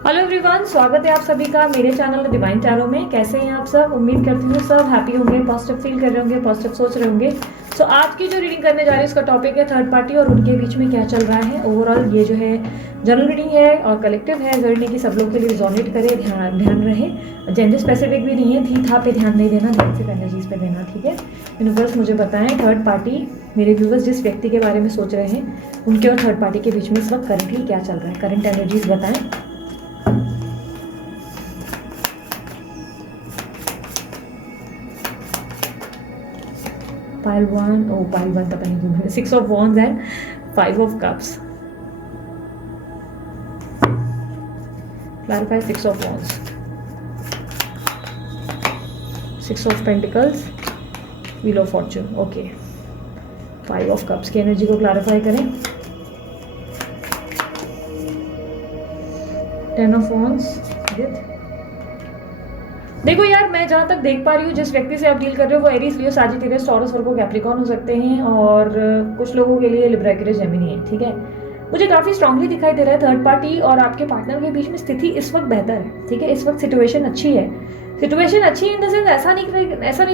Hello everyone, स्वागत है आप सभी का मेरे चैनल डिवाइन टैरो में। कैसे हैं आप सब? उम्मीद करती हूँ सब हैप्पी होंगे, पॉजिटिव फील कर रहे होंगे, पॉजिटिव सोच रहे होंगे। सो आज की जो रीडिंग करने जा रही है उसका टॉपिक है थर्ड पार्टी और उनके बीच में क्या चल रहा है। ओवरऑल ये जो है जनरल रीडिंग है और कलेक्टिव है, जरूरी नहीं कि सब लोग के लिए रिजोनेट करे। ध्यान ध्यान रहे, जेंडर स्पेसिफिक भी नहीं है, थी था पे ध्यान नहीं देना, ध्यान सिर्फ एनर्जीज पे देना, ठीक है। यूनिवर्स मुझे बताएं थर्ड पार्टी, मेरे व्यूवर्स जिस व्यक्ति के बारे में सोच रहे हैं उनके और थर्ड पार्टी के बीच में इस वक्त करंटली क्या चल रहा है। करंट एनर्जीज बताएं। पाइल वन, ओ पाइल वन पता नहीं क्यों, 6 of wands and 5 of cups. Clarify 6 of wands, 6 of pentacles, wheel of Fortune, okay. 5 of cups की एनर्जी को क्लैरिफाई करें। 10 ऑफ वॉन्ड्स, देखो यार, मैं जहाँ तक देख पा रही हूँ जिस व्यक्ति से आप डील कर रहे हो वो एरीज, लियो, सजिटेरियस, टॉरस, वर्गो, कैप्रिकॉर्न हो सकते हैं और कुछ लोगों के लिए लिब्रा, एक्वेरियस, जेमिनी है, ठीक है। मुझे काफी स्ट्रांगली दिखाई दे रहा है थर्ड पार्टी और आपके पार्टनर के बीच में स्थिति इस वक्त बेहतर है, ठीक है। इस वक्त सिचुएशन अच्छी है। सिचुएशन अच्छी है इन द सेंस ऐसा नहीं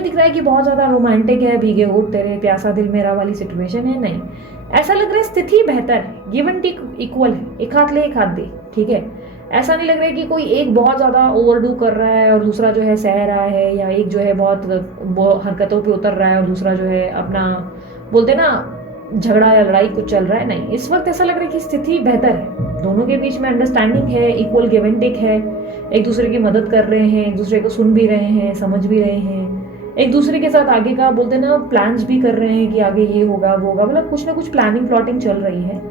दिख रहा है कि बहुत ज्यादा रोमांटिक है, भीगे होठ तेरे प्यासा दिल मेरा वाली सिचुएशन है, नहीं। ऐसा लग रहा है स्थिति बेहतर है, गिव एंड टेक इक्वल है, एक हाथ ले एक हाथ दे, ठीक है। ऐसा नहीं लग रहा है कि कोई एक बहुत ज़्यादा ओवरडू कर रहा है और दूसरा जो है सह रहा है, या एक जो है बहुत हरकतों पे उतर रहा है और दूसरा जो है अपना बोलते ना झगड़ा या लड़ाई कुछ चल रहा है, नहीं। इस वक्त ऐसा लग रहा है कि स्थिति बेहतर है, दोनों के बीच में अंडरस्टैंडिंग है, इक्वल गिव एंड टेक है, एक दूसरे की मदद कर रहे हैं, एक दूसरे को सुन भी रहे हैं, समझ भी रहे हैं, एक दूसरे के साथ आगे का बोलते ना प्लान्स भी कर रहे हैं कि आगे ये होगा वो होगा, मतलब कुछ ना कुछ प्लानिंग प्लॉटिंग चल रही है।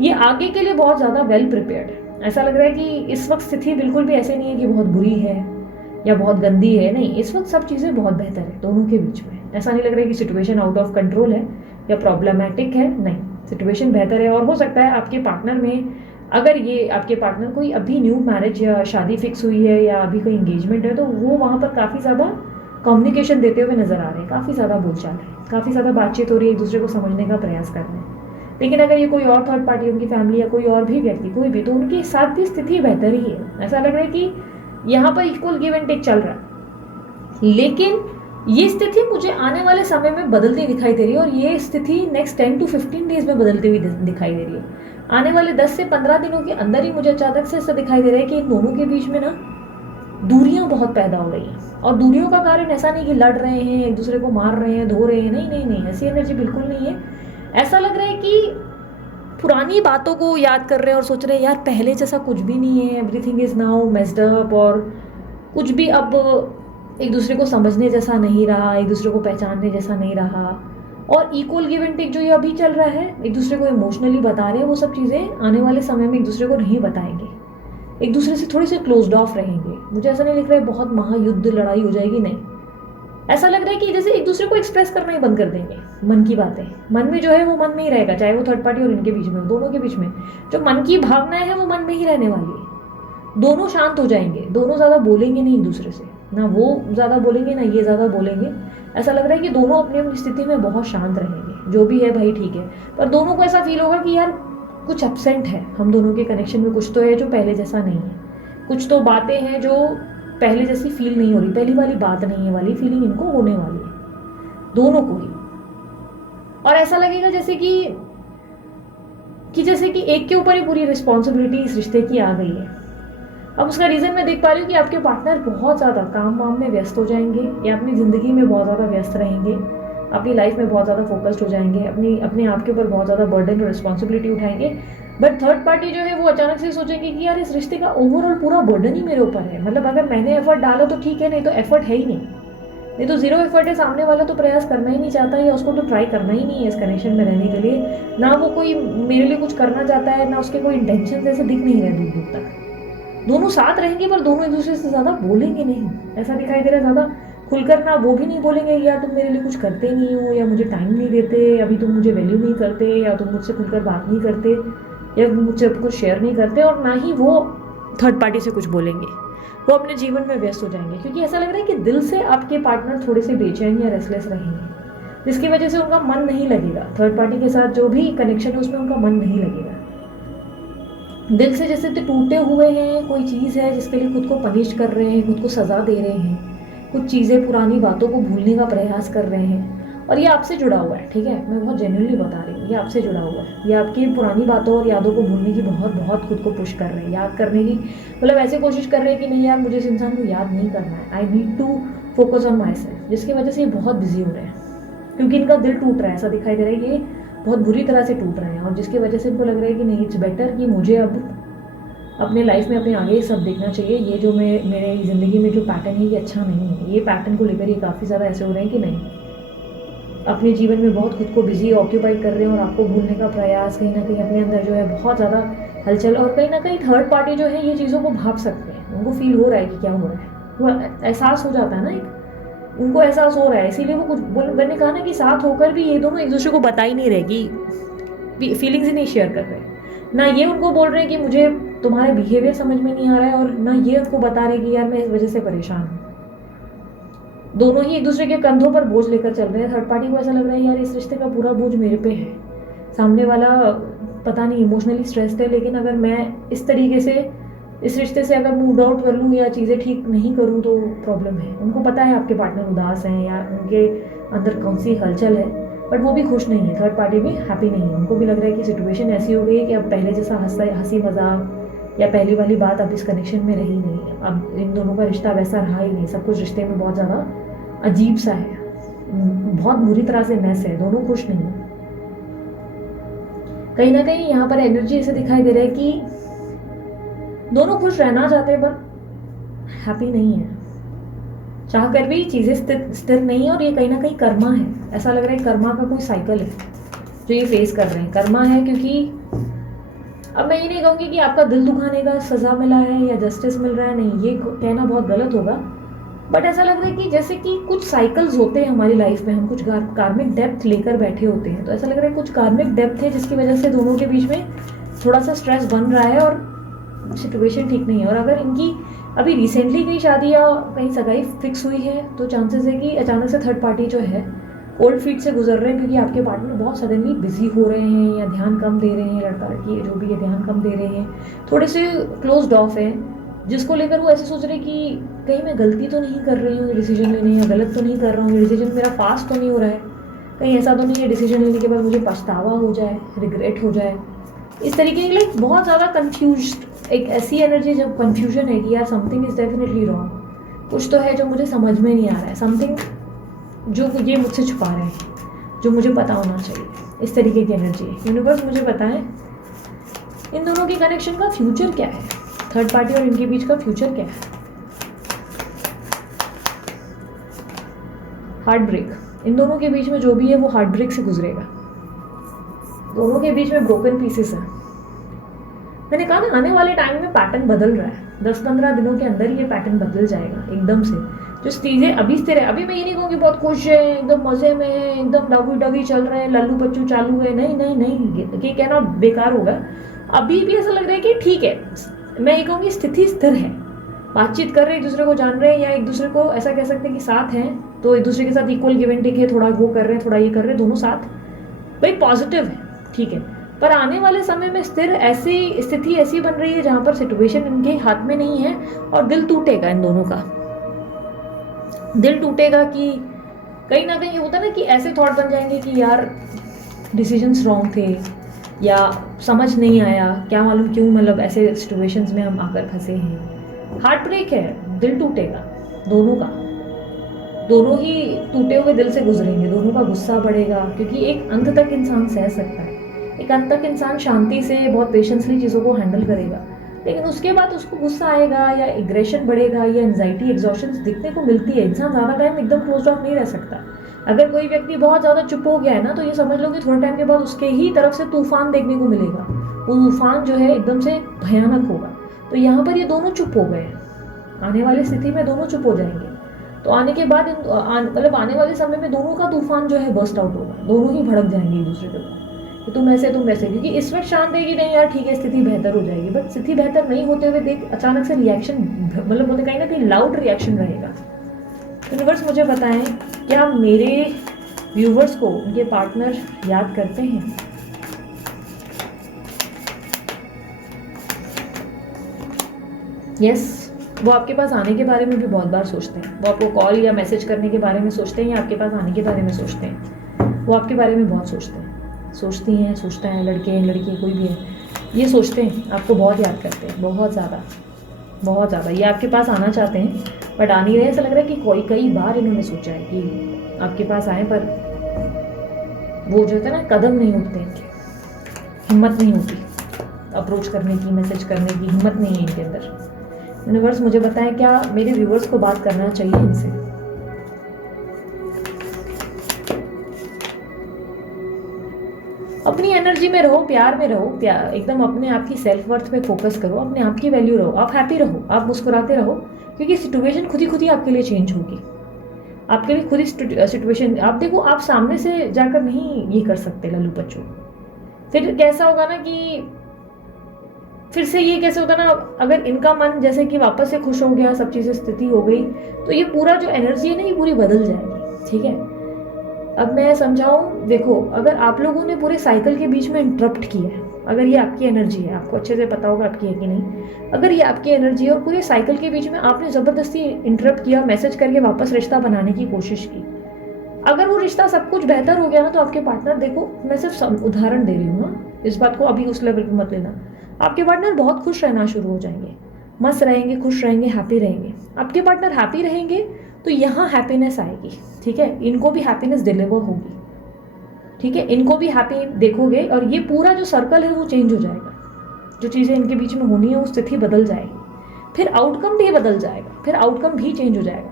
ये आगे के लिए बहुत ज़्यादा वेल प्रिपेयर्ड है। ऐसा लग रहा है कि इस वक्त स्थिति बिल्कुल भी ऐसे नहीं है कि बहुत बुरी है या बहुत गंदी है, नहीं। इस वक्त सब चीज़ें बहुत बेहतर है दोनों के बीच में। ऐसा नहीं लग रहा है कि सिचुएशन आउट ऑफ कंट्रोल है या प्रॉब्लमैटिक है, नहीं। सिचुएशन बेहतर है और हो सकता है आपके पार्टनर में, अगर ये आपके पार्टनर कोई अभी न्यू मैरिज या शादी फिक्स हुई है या अभी कोई इंगेजमेंट है, तो वो वहाँ पर काफ़ी ज़्यादा कम्युनिकेशन देते हुए नजर आ रहे हैं, काफ़ी ज़्यादा बोलचाल है, काफ़ी ज़्यादा बातचीत हो रही है, एक दूसरे को समझने का प्रयास कर रहे हैं। लेकिन अगर ये कोई और थर्ड पार्टी, उनकी फैमिली या कोई और भी व्यक्ति कोई भी, तो उनके साथ भी स्थिति बेहतर ही है। ऐसा लग रहा है कि यहाँ पर इक्वल गिव एंड टेक चल रहा है, लेकिन ये स्थिति मुझे आने वाले समय में बदलती दिखाई दे रही है और ये स्थिति नेक्स्ट 10 to 15 डेज में बदलती हुई दिखाई दे रही है। आने वाले 10 से 15 दिनों के अंदर ही मुझे अचानक से ऐसा दिखाई दे रहा है कि इन दोनों के बीच में ना दूरियां बहुत पैदा हो रही हैं। और दूरियों का कारण ऐसा नहीं कि लड़ रहे हैं, एक दूसरे को मार रहे हैं, धो रहे हैं, नहीं नहीं नहीं, ऐसी एनर्जी बिल्कुल नहीं है। ऐसा लग रहा है कि पुरानी बातों को याद कर रहे हैं और सोच रहे हैं यार पहले जैसा कुछ भी नहीं है, everything is now messed up, और कुछ भी अब एक दूसरे को समझने जैसा नहीं रहा, एक दूसरे को पहचानने जैसा नहीं रहा। और इक्वल गिव एंड टेक जो ये अभी चल रहा है, एक दूसरे को इमोशनली बता रहे हैं, वो सब चीज़ें आने वाले समय में एक दूसरे को नहीं बताएंगे, एक दूसरे से थोड़े से क्लोज्ड ऑफ रहेंगे। मुझे ऐसा नहीं लग रहा है बहुत महायुद्ध लड़ाई हो जाएगी, नहीं। ऐसा लग रहा है कि जैसे एक दूसरे को एक्सप्रेस करना ही बंद कर देंगे, मन की बातें मन में जो है वो मन में ही रहेगा, चाहे वो थर्ड पार्टी और इनके बीच में, दोनों के बीच में जो मन की भावनाएं हैं वो मन में ही रहने वाली है। दोनों शांत हो जाएंगे, दोनों ज़्यादा बोलेंगे नहीं एक दूसरे से, ना वो ज़्यादा बोलेंगे ना ये ज़्यादा बोलेंगे। ऐसा लग रहा है कि दोनों अपनी अपनी स्थिति में बहुत शांत रहेंगे, जो भी है भाई ठीक है, पर दोनों को ऐसा फील होगा कि यार कुछ एब्सेंट है, हम दोनों के कनेक्शन में कुछ तो है जो पहले जैसा नहीं है, कुछ तो बातें हैं जो पहले जैसी फील नहीं हो रही, पहली वाली बात नहीं है वाली फीलिंग इनको होने वाली है दोनों को ही। और ऐसा लगेगा जैसे कि एक के ऊपर ही पूरी रिस्पॉन्सिबिलिटी इस रिश्ते की आ गई है। अब उसका रीज़न मैं देख पा रही हूँ कि आपके पार्टनर बहुत ज़्यादा काम वाम में व्यस्त हो जाएंगे या अपनी ज़िंदगी में बहुत ज़्यादा व्यस्त रहेंगे, अपनी लाइफ में बहुत ज़्यादा फोकस्ड हो जाएंगे, अपने आप के ऊपर बहुत ज़्यादा बर्डन और रिस्पॉन्सिबिलिटी उठाएंगे। बट थर्ड पार्टी जो है वो अचानक से सोचेंगे कि यार इस रिश्ते का ओवरऑल पूरा बर्डन ही मेरे ऊपर है, मतलब अगर मैंने एफर्ट डाला तो ठीक है, नहीं तो एफर्ट है ही नहीं, नहीं तो जीरो एफर्ट है, सामने वाला तो प्रयास करना ही नहीं चाहता या उसको तो ट्राई करना ही नहीं है इस कनेक्शन में रहने के लिए, ना वो कोई मेरे लिए कुछ करना चाहता है, ना उसके कोई इंटेंशन ऐसे दिख नहीं रहे दूर दूर तक। दोनों साथ रहेंगे पर दोनों एक दूसरे से ज़्यादा बोलेंगे नहीं, ऐसा दिखाई दे रहा है। ज़्यादा खुलकर ना वो भी नहीं बोलेंगे या तुम मेरे लिए कुछ करते नहीं हो, या मुझे टाइम नहीं देते, अभी तुम मुझे वैल्यू नहीं करते, या तुम मुझसे खुलकर बात नहीं करते, या मुझसे कुछ शेयर नहीं करते, और ना ही वो थर्ड पार्टी से कुछ बोलेंगे, वो अपने जीवन में व्यस्त हो जाएंगे। क्योंकि ऐसा लग रहा है कि दिल से आपके पार्टनर थोड़े से बेचैन या रेस्टलेस रहेंगे, जिसकी वजह से उनका मन नहीं लगेगा थर्ड पार्टी के साथ, जो भी कनेक्शन है उसमें उनका मन नहीं लगेगा। दिल से जैसे तो टूटे हुए हैं, कोई चीज़ है जिसके लिए खुद को पनिश कर रहे हैं, खुद को सज़ा दे रहे हैं, कुछ चीज़ें पुरानी बातों को भूलने का प्रयास कर रहे हैं, और ये आपसे जुड़ा हुआ है, ठीक है, मैं बहुत जेन्युइनली बता रही हूँ, ये आपसे जुड़ा हुआ है, ये आपकी पुरानी बातों और यादों को भूलने की बहुत बहुत खुद को पुश कर रहे हैं, याद करने की, मतलब ऐसे कोशिश कर रहे हैं कि नहीं यार मुझे इस इंसान को याद नहीं करना है, I need to focus on myself, जिसकी वजह से ये बहुत बिजी हो रहे हैं, क्योंकि इनका दिल टूट रहा है, ऐसा दिखाई दे रहा है, ये बहुत बुरी तरह से टूट रहे हैं, और जिसकी वजह से इनको लग रहा है कि नहीं, इट्स बेटर कि मुझे अब अपने लाइफ में अपने आगे सब देखना चाहिए, ये जो मेरे ज़िंदगी में जो पैटर्न है ये अच्छा नहीं है, ये पैटर्न को लेकर ये काफ़ी ज़्यादा ऐसे हो रहे हैं कि नहीं, अपने जीवन में बहुत खुद को बिजी ऑक्यूपाइड कर रहे हैं, और आपको भूलने का प्रयास कहीं ना कहीं अपने अंदर जो है बहुत ज़्यादा हलचल, और कहीं ना कहीं थर्ड पार्टी जो है ये चीज़ों को भाप सकते हैं, उनको फील हो रहा है कि क्या हो रहा है, वो एहसास हो जाता है ना, एक उनको एहसास हो रहा है, इसीलिए वो कुछ मैंने कहा ना कि साथ होकर भी ये दोनों एक दूसरे को बता ही नहीं रहेगी, फीलिंग्स ही नहीं शेयर कर रहे, ना ये उनको बोल रहे हैं कि मुझे तुम्हारे बिहेवियर समझ में नहीं आ रहा है, और ना ये उनको बता रहे कि यार मैं इस वजह से परेशान हूँ, दोनों ही एक दूसरे के कंधों पर बोझ लेकर चल रहे हैं, थर्ड पार्टी को ऐसा लग रहा है यार इस रिश्ते का पूरा बोझ मेरे पे है, सामने वाला पता नहीं इमोशनली स्ट्रेस्ड है, लेकिन अगर मैं इस तरीके से इस रिश्ते से अगर मूव आउट कर लूँ या चीज़ें ठीक नहीं करूँ तो प्रॉब्लम है, उनको पता है आपके पार्टनर उदास हैं या उनके अंदर कौन सी हलचल है, बट वो भी खुश नहीं है, थर्ड पार्टी भी हैप्पी नहीं है, उनको भी लग रहा है कि सिचुएशन ऐसी हो गई है कि अब पहले जैसा हंसी मजाक या पहली वाली बात अब इस कनेक्शन में रही नहीं है, अब इन दोनों का रिश्ता वैसा रहा ही नहीं, सब कुछ रिश्ते में बहुत ज़्यादा अजीब सा है, बहुत बुरी तरह से मैस है, दोनों खुश नहीं है, कहीं ना कहीं यहाँ पर एनर्जी ऐसे दिखाई दे रहा है कि दोनों खुश रहना चाहते हैं पर हैप्पी नहीं है, चाह कर भी चीज़ें स्थिर नहीं है, और ये कहीं ना कहीं कर्मा है, ऐसा लग रहा है कर्मा का कोई साइकिल है जो ये फेस कर रहे हैं, कर्मा है, क्योंकि अब मैं ये नहीं कहूँगी कि आपका दिल दुखाने का सज़ा मिला है या जस्टिस मिल रहा है, नहीं, ये कहना बहुत गलत होगा, बट ऐसा लग रहा है कि जैसे कि कुछ साइकिल्स होते हैं हमारी लाइफ में, हम कुछ कार्मिक डेप्थ लेकर बैठे होते हैं, तो ऐसा लग रहा है कुछ कार्मिक डेप्थ है जिसकी वजह से दोनों के बीच में थोड़ा सा स्ट्रेस बन रहा है और सिचुएशन ठीक नहीं है, और अगर इनकी अभी रिसेंटली कहीं शादी या कहीं सगाई फिक्स हुई है तो चांसेस है कि अचानक से थर्ड पार्टी जो है ओल्ड फीट से गुजर रहे हैं, क्योंकि आपके पार्टनर बहुत सडनली बिजी हो रहे हैं या ध्यान कम दे रहे हैं, लड़का लड़की जो भी है ध्यान कम दे रहे हैं, थोड़े से क्लोज्ड ऑफ है, जिसको लेकर वो ऐसे सोच रहे कि कहीं मैं गलती तो नहीं कर रही हूँ डिसीजन लेने, या गलत तो नहीं कर रहा हूँ, डिसीजन मेरा पास तो नहीं हो रहा है, कहीं ऐसा तो नहीं है डिसीजन लेने के बाद मुझे पछतावा हो जाए, रिग्रेट हो जाए, इस तरीके की लाइक बहुत ज़्यादा कन्फ्यूज, एक ऐसी एनर्जी जब कन्फ्यूजन है कि यार समथिंग इज़ डेफिनेटली रॉन्ग, कुछ तो है जो मुझे समझ में नहीं आ रहा है, समथिंग जो ये मुझसे छुपा रहे हैं, जो मुझे पता होना चाहिए, इस तरीके की एनर्जी है। यूनिवर्स मुझे बताएं इन दोनों के कनेक्शन का फ्यूचर क्या है, थर्ड पार्टी और इनके बीच का फ्यूचर क्या है। हार्ट ब्रेक, इन दोनों के बीच में जो भी है वो हार्ट ब्रेक से गुजरेगा, दोनों के बीच में ब्रोकन पीसेस है। मैंने कहा ना आने वाले टाइम में पैटर्न बदल रहा है, 10-15 दिनों के अंदर ये पैटर्न बदल जाएगा एकदम से, जो चीज़ें अभी स्थिर है, अभी मैं ये नहीं कहूँगी बहुत खुश है, एकदम मज़े में है, एकदम डगी डगी चल रहे हैं, लल्लू बच्चू चालू है, नहीं नहीं नहीं, ये कहना बेकार होगा, अभी भी ऐसा लग रहा है कि ठीक है, मैं ये कहूँगी स्थिति स्थिर है, बातचीत कर रहे हैं, एक दूसरे को जान रहे हैं, या एक दूसरे को ऐसा कह सकते हैं कि साथ हैं तो एक दूसरे के साथ इक्वल गिव एंड टेक है, थोड़ा वो कर रहे हैं, थोड़ा ये कर रहे हैं, दोनों साथ भाई पॉजिटिव है, ठीक है, पर आने वाले समय में स्थिर ऐसी स्थिति ऐसी बन रही है जहाँ पर सिचुएशन इनके हाथ में नहीं है, और दिल टूटेगा, इन दोनों का दिल टूटेगा कि कहीं ना कहीं होता है ना कि ऐसे थॉट बन जाएंगे कि यार डिसीजंस रॉन्ग थे, या समझ नहीं आया, क्या मालूम क्यों, मतलब ऐसे सिचुएशंस में हम आकर फंसे हैं, हार्ट ब्रेक है, दिल टूटेगा दोनों का, दोनों ही टूटे हुए दिल से गुजरेंगे, दोनों का गुस्सा बढ़ेगा, क्योंकि एक अंत तक इंसान सह सकता है, एक अंत तक इंसान शांति से बहुत पेशेंसली चीज़ों को हैंडल करेगा, लेकिन उसके बाद उसको गुस्सा आएगा या एग्रेशन बढ़ेगा या एंजाइटी एग्जॉशन दिखने को मिलती है, इंसान ज़्यादा टाइम एकदम क्लोज ऑफ नहीं रह सकता। अगर कोई व्यक्ति बहुत ज़्यादा चुप हो गया है ना, तो ये समझ लो कि थोड़े टाइम के बाद उसके ही तरफ से तूफान देखने को मिलेगा, वो तूफान जो है एकदम से भयानक होगा। तो यहाँ पर ये दोनों चुप हो गए हैं, आने वाली स्थिति में दोनों चुप हो जाएंगे, तो आने के बाद मतलब आने वाले समय में दोनों का तूफान जो है बर्स्ट आउट होगा, दोनों ही भड़क जाएंगे एक दूसरे के ऊपर, तो तुम ऐसे क्योंकि इस वक्त शांत है कि नहीं यार ठीक है स्थिति बेहतर हो जाएगी, बट स्थिति बेहतर नहीं होते हुए देख अचानक से रिएक्शन, मतलब बोलते कहीं ना कहीं लाउड रिएक्शन रहेगा। यूनिवर्स मुझे बताएं क्या मेरे व्यूवर्स को उनके पार्टनर याद करते हैं, यस, वो आपके पास आने के बारे में भी बहुत बार सोचते हैं, वो आपको कॉल या मैसेज करने के बारे में सोचते हैं या आपके पास आने के बारे में सोचते हैं, वो आपके बारे में बहुत सोचते हैं, सोचती हैं, सोचता है, लड़के हैं लड़की कोई भी है, ये सोचते हैं, आपको बहुत याद करते हैं, बहुत ज़्यादा बहुत ज़्यादा। ये आपके पास आना चाहते हैं बट आ नहीं रहे। ऐसा लग रहा है कि कई बार इन्होंने सोचा है कि आपके पास आए, पर वो जो होता है ना, कदम नहीं उठते इनके, हिम्मत नहीं होती अप्रोच करने की, मैसेज करने की हिम्मत नहीं है इनके अंदर। यूनिवर्स मुझे बताएं क्या मेरे व्यूवर्स को बात करना चाहिए इनसे। अपनी एनर्जी में रहो, प्यार में रहो, एकदम अपने आप की सेल्फ वर्थ पे फोकस करो, अपने आप की वैल्यू रहो, आप हैप्पी रहो, आप मुस्कुराते रहो, क्योंकि सिचुएशन खुद ही आपके लिए चेंज होगी। आपके लिए खुद ही सिचुएशन, आप देखो, आप सामने से जाकर नहीं ये कर सकते लल्लू बच्चों। फिर कैसा होगा ना कि फिर से ये कैसे होता ना, अगर इनका मन जैसे कि वापस से खुश हो गया, सब चीज़ें स्थिति हो गई, तो ये पूरा जो एनर्जी है ना, ये पूरी बदल जाएगी। ठीक है, अब मैं समझाऊं, देखो, अगर आप लोगों ने पूरे साइकिल के बीच में इंटरप्ट किया है, अगर ये आपकी एनर्जी है, आपको अच्छे से पता होगा आपकी है कि नहीं, अगर ये आपकी एनर्जी है और पूरे साइकिल के बीच में आपने ज़बरदस्ती इंटरप्ट किया, मैसेज करके वापस रिश्ता बनाने की कोशिश की, अगर वो रिश्ता सब कुछ बेहतर हो गया ना, तो आपके पार्टनर, देखो मैं सिर्फ उदाहरण दे रही हूँ ना, इस बात को अभी उस लेवल पर मत लेना, आपके पार्टनर बहुत खुश रहना शुरू हो जाएंगे, मस्त रहेंगे, खुश रहेंगे, हैप्पी रहेंगे। आपके पार्टनर हैप्पी रहेंगे तो यहाँ हैप्पीनेस आएगी। ठीक है, इनको भी हैप्पीनेस डिलीवर होगी। ठीक है, इनको भी हैप्पी देखोगे और ये पूरा जो सर्कल है वो चेंज हो जाएगा। जो चीज़ें इनके बीच में होनी है वो स्थिति बदल जाएगी, फिर आउटकम भी बदल जाएगा, फिर आउटकम भी चेंज हो जाएगा।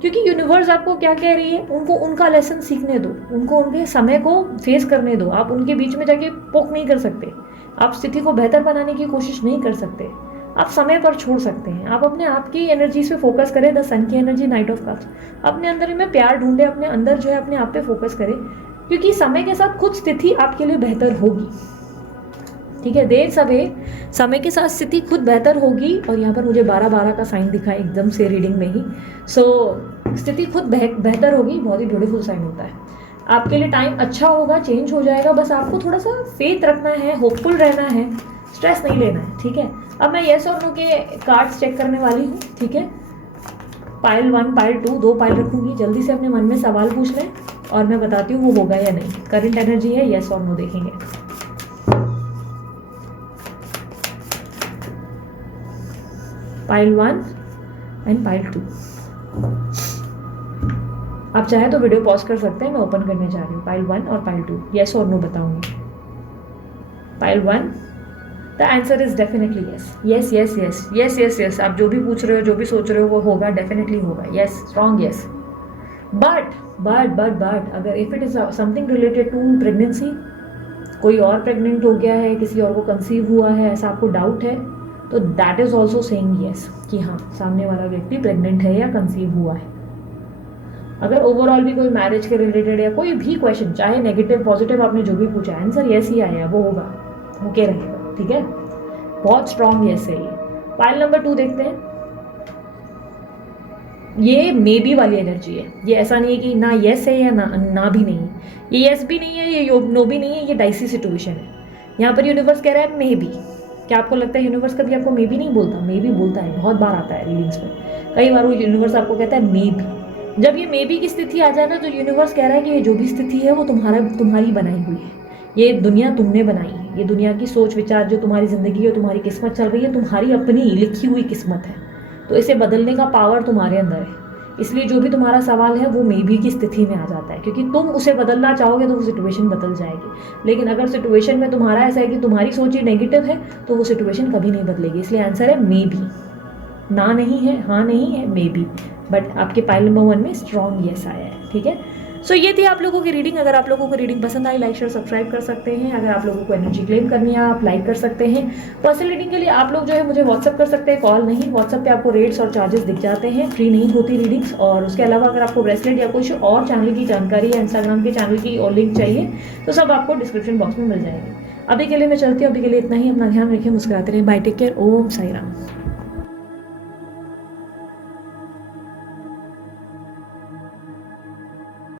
क्योंकि यूनिवर्स आपको क्या कह रही है, उनको उनका लेसन सीखने दो, उनको उनके समय को फेस करने दो। आप उनके बीच में जाके पोक नहीं कर सकते, आप स्थिति को बेहतर बनाने की कोशिश नहीं कर सकते, आप समय पर छोड़ सकते हैं। आप अपने आप की एनर्जीज पे फोकस करें, द सन की एनर्जी, नाइट ऑफ कप्स, अपने अंदर में प्यार ढूंढे, अपने अंदर जो है अपने आप पे फोकस करें, क्योंकि समय के साथ खुद स्थिति आपके लिए बेहतर होगी। ठीक है, देर सवेर समय के साथ स्थिति खुद बेहतर होगी। और यहाँ पर मुझे 12-12 का साइन दिखा है एकदम से रीडिंग में ही। स्थिति खुद बेहतर होगी, बहुत ही ब्यूटीफुल साइन होता है। आपके लिए टाइम अच्छा होगा, चेंज हो जाएगा, बस आपको थोड़ा सा फेथ रखना है, होपफुल रहना है, स्ट्रेस नहीं लेना है। ठीक है, अब मैं येस और नो के कार्ड्स चेक करने वाली हूँ। ठीक है, पाइल 1, पाइल 2, 2 पाइल रखूंगी। जल्दी से अपने मन में सवाल पूछ लें और मैं बताती हूँ वो होगा या नहीं। करंट एनर्जी है, येस और नो देखेंगे। Pile 1 and pile 2। आप चाहे तो वीडियो पॉज कर सकते हैं, मैं ओपन करने जा रही हूँ। पाइल 1 और पाइल 2, येस और नो बताऊंगी। Pile 1, the answer is definitely yes. Yes yes yes yes yes yes. आप जो भी पूछ रहे हो, जो भी सोच रहे हो, वो होगा, डेफिनेटली होगा। Yes, strong yes. बट अगर if it is something related to pregnancy, कोई और प्रेग्नेंट हो गया है, किसी और को कंसीव हुआ है, ऐसा आपको डाउट है, तो that is also saying yes, कि हाँ सामने वाला व्यक्ति प्रेग्नेंट है या कंसीव हुआ है। अगर ओवरऑल भी कोई मैरिज के रिलेटेड या कोई भी क्वेश्चन, चाहे नेगेटिव पॉजिटिव, आपने जो भी पूछा, आंसर येस ही आया, वो होगा, ओके रहेगा। ठीक है, बहुत स्ट्रॉन्ग येस है ये। पाइल नंबर 2 देखते हैं। ये मे बी वाली एनर्जी है। ये ऐसा नहीं है कि ना येस है या ना भी नहीं है। ये येस भी नहीं है, ये नो भी नहीं है, ये डाइसी सिचुएशन है। यहाँ पर यूनिवर्स कह रहा है मे बी। क्या आपको लगता है यूनिवर्स कभी आपको मे बी नहीं बोलता? मे बी बोलता है, बहुत बार आता है रीडिंग्स में। कई बार वो यूनिवर्स आपको कहता है मे बी। जब ये मे बी की स्थिति आ जाए ना, तो यूनिवर्स कह रहा है कि ये जो भी स्थिति है वो तुम्हारी बनाई हुई है। ये दुनिया तुमने बनाई है। ये दुनिया की सोच विचार, जो तुम्हारी जिंदगी और तुम्हारी किस्मत चल रही है, तुम्हारी अपनी लिखी हुई किस्मत है। तो इसे बदलने का पावर तुम्हारे अंदर है। इसलिए जो भी तुम्हारा सवाल है वो मे बी की स्थिति में आ जाता है, क्योंकि तुम उसे बदलना चाहोगे तो वो सिचुएशन बदल जाएगी। लेकिन अगर सिचुएशन में तुम्हारा ऐसा है कि तुम्हारी सोच ही नेगेटिव है, तो वो सिचुएशन कभी नहीं बदलेगी। इसलिए आंसर है मे बी। ना नहीं है, हाँ नहीं है, मे बी। बट आपके पाइल नंबर 1 में स्ट्रॉन्ग येस आया है। ठीक है, सो ये थी आप लोगों की रीडिंग। अगर आप लोगों को रीडिंग पसंद आई, लाइक शेयर सब्सक्राइब कर सकते हैं। अगर आप लोगों को एनर्जी क्लेम करनी है, आप लाइक कर सकते हैं। पर्सनल रीडिंग के लिए आप लोग जो है मुझे व्हाट्सअप कर सकते हैं, कॉल नहीं। व्हाट्सअप पे आपको रेट्स और चार्जेस दिख जाते हैं, फ्री नहीं होती रीडिंग्स। और उसके अलावा अगर आपको ब्रेसलेट या कुछ और चैनल की जानकारी या इंस्टाग्राम के चैनल की और लिंक चाहिए, तो सब आपको डिस्क्रिप्शन बॉक्स में मिल जाएंगे। अभी के लिए मैं चलती हूँ, अभी के लिए इतना ही। अपना ध्यान रखें, मुस्कुराते रहें। बाय, टेक केयर, ओम साई राम।